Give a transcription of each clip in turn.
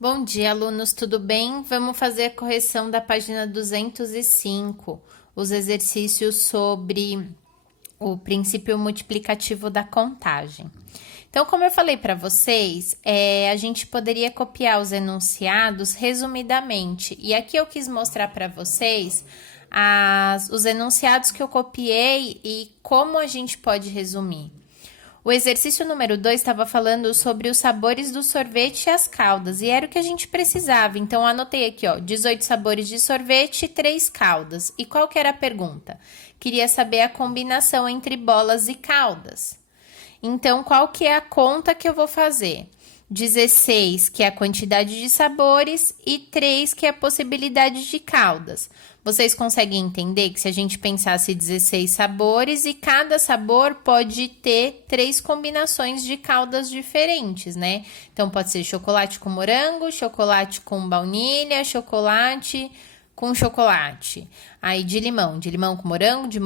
Bom dia, alunos, tudo bem? Vamos fazer a correção da página 205, os exercícios sobre o princípio multiplicativo da contagem. Então, como eu falei para vocês, a gente poderia copiar os enunciados resumidamente. E aqui eu quis mostrar para vocês os enunciados que eu copiei e como a gente pode resumir. O exercício número 2 estava falando sobre os sabores do sorvete e as caldas, e era o que a gente precisava. Então, eu anotei aqui, ó, 18 sabores de sorvete e 3 caldas. E qual que era a pergunta? Queria saber a combinação entre bolas e caldas. Então, qual que é a conta que eu vou fazer? 16, que é a quantidade de sabores, e 3, que é a possibilidade de caldas. Vocês conseguem entender que se a gente pensasse 16 sabores e cada sabor pode ter 3 combinações de caldas diferentes, né? Então, pode ser chocolate com morango, chocolate com baunilha, chocolate com chocolate. Aí, de limão com morango, de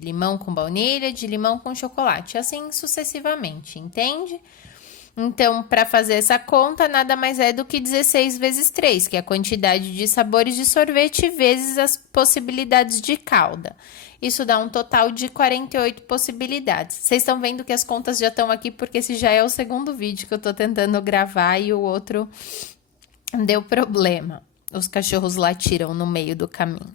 limão com baunilha, de limão com chocolate. Assim sucessivamente, entende? Então, para fazer essa conta, nada mais é do que 16 vezes 3, que é a quantidade de sabores de sorvete vezes as possibilidades de calda. Isso dá um total de 48 possibilidades. Vocês estão vendo que as contas já estão aqui, porque esse já é o segundo vídeo que eu estou tentando gravar e o outro deu problema. Os cachorros latiram no meio do caminho.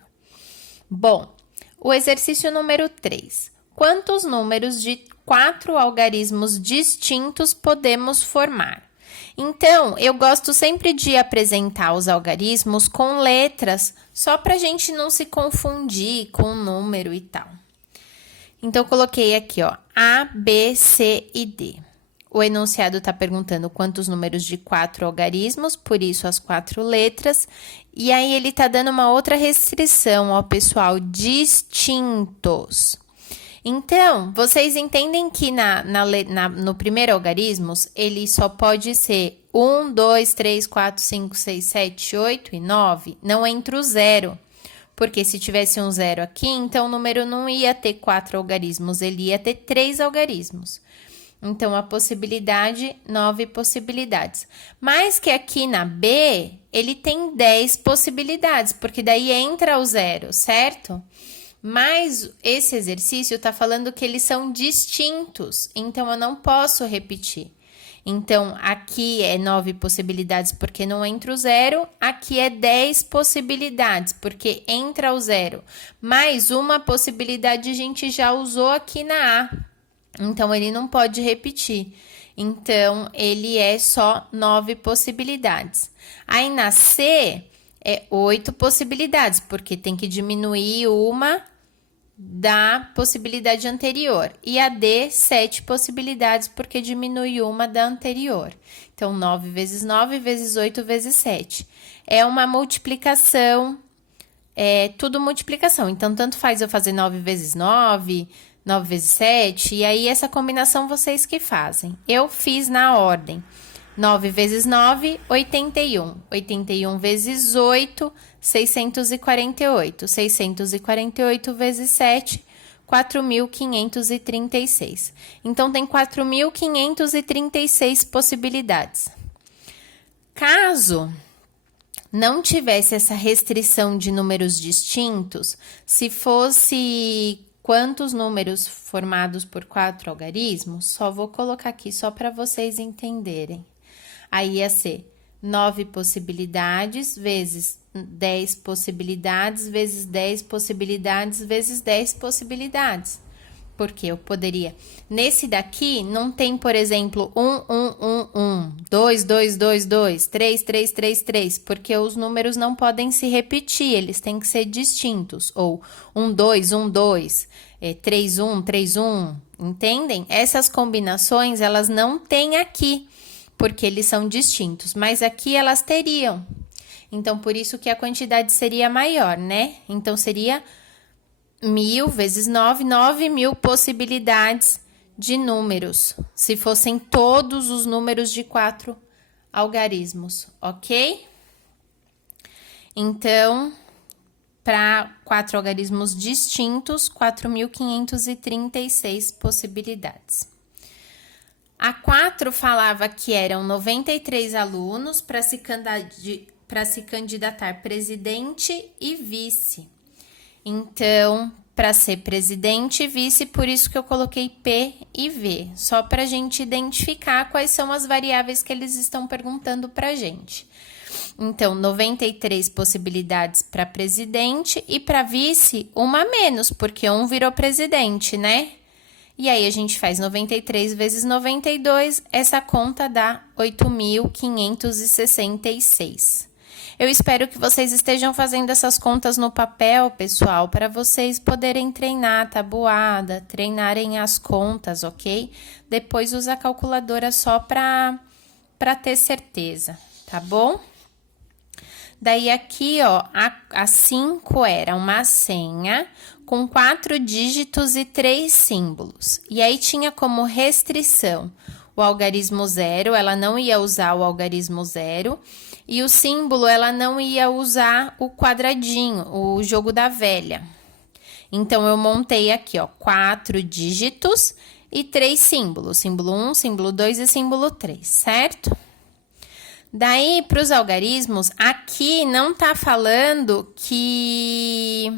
Bom, o exercício número 3. Quantos números de 4 algarismos distintos podemos formar? Então, eu gosto sempre de apresentar os algarismos com letras, só para a gente não se confundir com o número e tal. Então, eu coloquei aqui, ó, A, B, C e D. O enunciado está perguntando quantos números de 4 algarismos, por isso as 4 letras. E aí, ele está dando uma outra restrição, ó, pessoal, distintos. Então, vocês entendem que no primeiro algarismos, ele só pode ser 1, 2, 3, 4, 5, 6, 7, 8 e 9, não entra o zero. Porque se tivesse um zero aqui, então o número não ia ter 4 algarismos, ele ia ter 3 algarismos. Então, a possibilidade, 9 possibilidades. Mas que aqui na B, ele tem 10 possibilidades, porque daí entra o zero, certo? Mas esse exercício está falando que eles são distintos, então eu não posso repetir. Então, aqui é 9 possibilidades porque não entra o zero, aqui é 10 possibilidades porque entra o zero. Mais uma possibilidade a gente já usou aqui na A, então ele não pode repetir. Então, ele é só 9 possibilidades. Aí na C é 8 possibilidades, porque tem que diminuir uma da possibilidade anterior. E a D, 7 possibilidades, porque diminui uma da anterior. Então, 9 vezes 9 vezes 8 vezes 7. É uma multiplicação, tudo multiplicação. Então, tanto faz eu fazer 9 vezes 9, 9 vezes 7, e aí essa combinação vocês que fazem. Eu fiz na ordem. 9 vezes 9, 81. 81 vezes 8, 648. 648 vezes 7, 4.536. Então, tem 4.536 possibilidades. Caso não tivesse essa restrição de números distintos, se fosse quantos números formados por 4 algarismos, só vou colocar aqui só para vocês entenderem. Aí ia ser 9 possibilidades vezes 10 possibilidades vezes 10 possibilidades vezes 10 possibilidades. Porque eu poderia... Nesse daqui, não tem, por exemplo, 2, 2, 2, 2, 3, 3, 3, 3, porque os números não podem se repetir, eles têm que ser distintos. Ou 1, 2, 1, 2, 3, 1, 3, 1, entendem? Essas combinações, elas não têm aqui, porque eles são distintos, mas aqui elas teriam. Então, por isso que a quantidade seria maior, né? Então, seria 1.000 vezes 9, 9.000 possibilidades de números, se fossem todos os números de 4 algarismos, ok? Então, para 4 algarismos distintos, 4.536 possibilidades. A 4 falava que eram 93 alunos para se candidatar presidente e vice. Então, para ser presidente e vice, por isso que eu coloquei P e V, só para a gente identificar quais são as variáveis que eles estão perguntando para a gente. Então, 93 possibilidades para presidente e para vice, uma a menos, porque um virou presidente, né? E aí, a gente faz 93 vezes 92, essa conta dá 8.566. Eu espero que vocês estejam fazendo essas contas no papel, pessoal, para vocês poderem treinar a tabuada, treinarem as contas, ok? Depois usa a calculadora só para ter certeza, tá bom? Daí aqui, ó, a 5 era uma senha com 4 dígitos e 3 símbolos. E aí tinha como restrição o algarismo zero, ela não ia usar o algarismo zero. E o símbolo, ela não ia usar o quadradinho, o jogo da velha. Então, eu montei aqui, ó, 4 dígitos e 3 símbolos. Símbolo 1, símbolo 2 e símbolo 3, certo? Daí, para os algarismos, aqui não tá falando que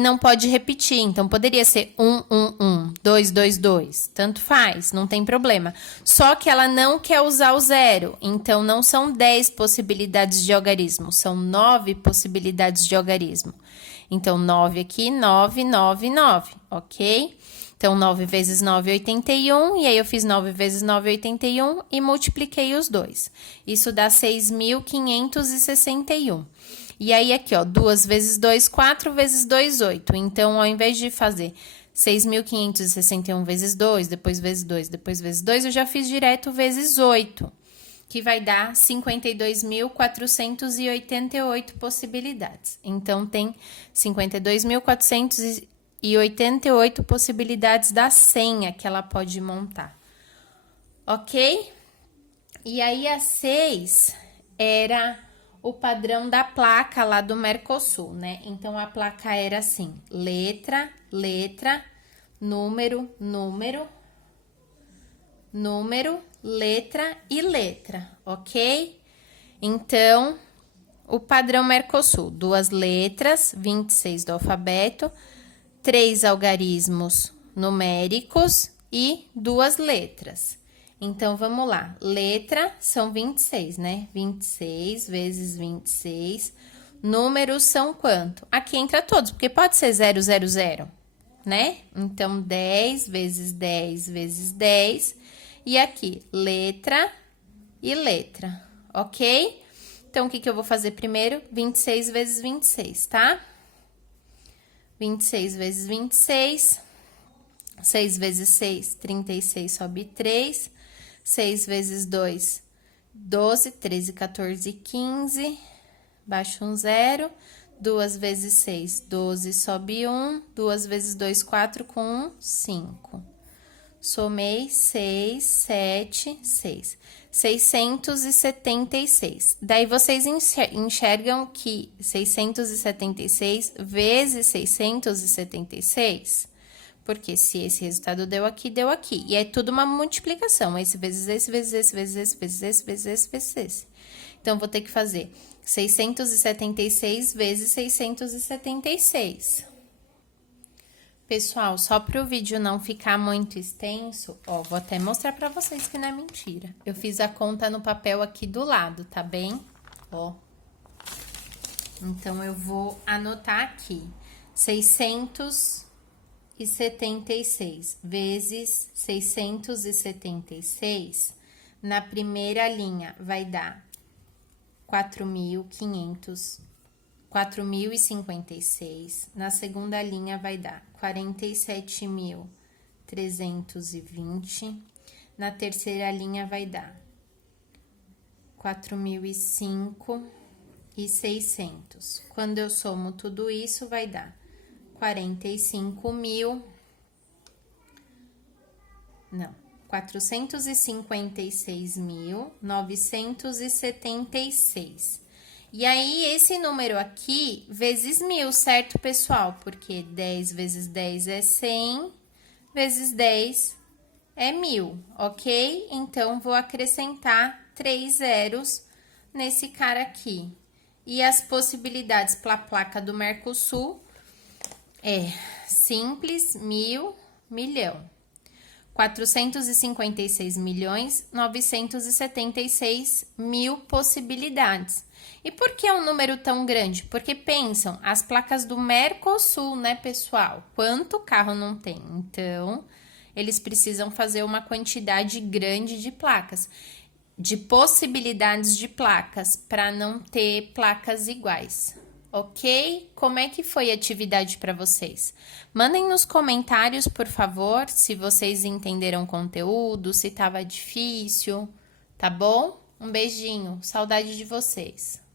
não pode repetir. Então, poderia ser 1, 1, 1, 2, 2, 2. Tanto faz, não tem problema. Só que ela não quer usar o zero. Então, não são 10 possibilidades de algarismo. São 9 possibilidades de algarismo. Então, 9 aqui, 9, 9, 9, ok? Então, 9 vezes 9, 81. E aí, eu fiz 9 vezes 9, 81 e multipliquei os dois. Isso dá 6.561. E aí, aqui, ó, 2 vezes 2, 4 vezes 2, 8. Então, ao invés de fazer 6.561 vezes 2, depois vezes 2, depois vezes 2, eu já fiz direto vezes 8, que vai dar 52.488 possibilidades. Então, tem 52.488 possibilidades da senha que ela pode montar. Ok? E aí, a 6 era o padrão da placa lá do Mercosul, né? Então, a placa era assim, letra, letra, número, número, número, letra e letra, ok? Então, o padrão Mercosul, 2 letras, 26 do alfabeto, 3 algarismos numéricos e 2 letras. Então, vamos lá. Letra são 26, né? 26 vezes 26. Números são quanto? Aqui entra todos, porque pode ser 0, 0, 0, né? Então, 10 vezes 10 vezes 10. E aqui, letra e letra, ok? Então, o que eu vou fazer primeiro? 26 vezes 26, tá? 26 vezes 26. 6 vezes 6, 36, sobe 3. 6 vezes 2, 12, 13, 14, 15, baixa um 0. 2 vezes 6, 12, sobe 1. 2 vezes 2, 4, com 1, 5. Somei 6, 7, 6. 676. Daí, vocês enxergam que 676 vezes 676... Porque se esse resultado deu aqui, deu aqui. E é tudo uma multiplicação. Esse vezes esse, vezes esse, vezes esse, vezes esse, vezes esse, vezes esse. Então, vou ter que fazer 676 vezes 676. Pessoal, só para o vídeo não ficar muito extenso, ó, vou até mostrar para vocês que não é mentira. Eu fiz a conta no papel aqui do lado, tá bem? Ó. Então, eu vou anotar aqui. 676 vezes 676, na primeira linha vai dar 4.056, na segunda linha vai dar 47.320, na terceira linha vai dar 4.005 e 600. Quando eu somo tudo isso, vai dar 456.976. E aí, esse número aqui, vezes 1000, certo, pessoal? Porque 10 vezes 10 é 100, vezes 10 é 1000, ok? Então, vou acrescentar 3 zeros nesse cara aqui. E as possibilidades para a placa do Mercosul é simples, 1000, milhão. 456.976.000 possibilidades. E por que é um número tão grande? Porque pensam, as placas do Mercosul, né, pessoal? Quanto carro não tem? Então, eles precisam fazer uma quantidade grande de placas, de possibilidades de placas, para não ter placas iguais. Ok? Como é que foi a atividade para vocês? Mandem nos comentários, por favor, se vocês entenderam o conteúdo, se estava difícil, tá bom? Um beijinho, saudade de vocês.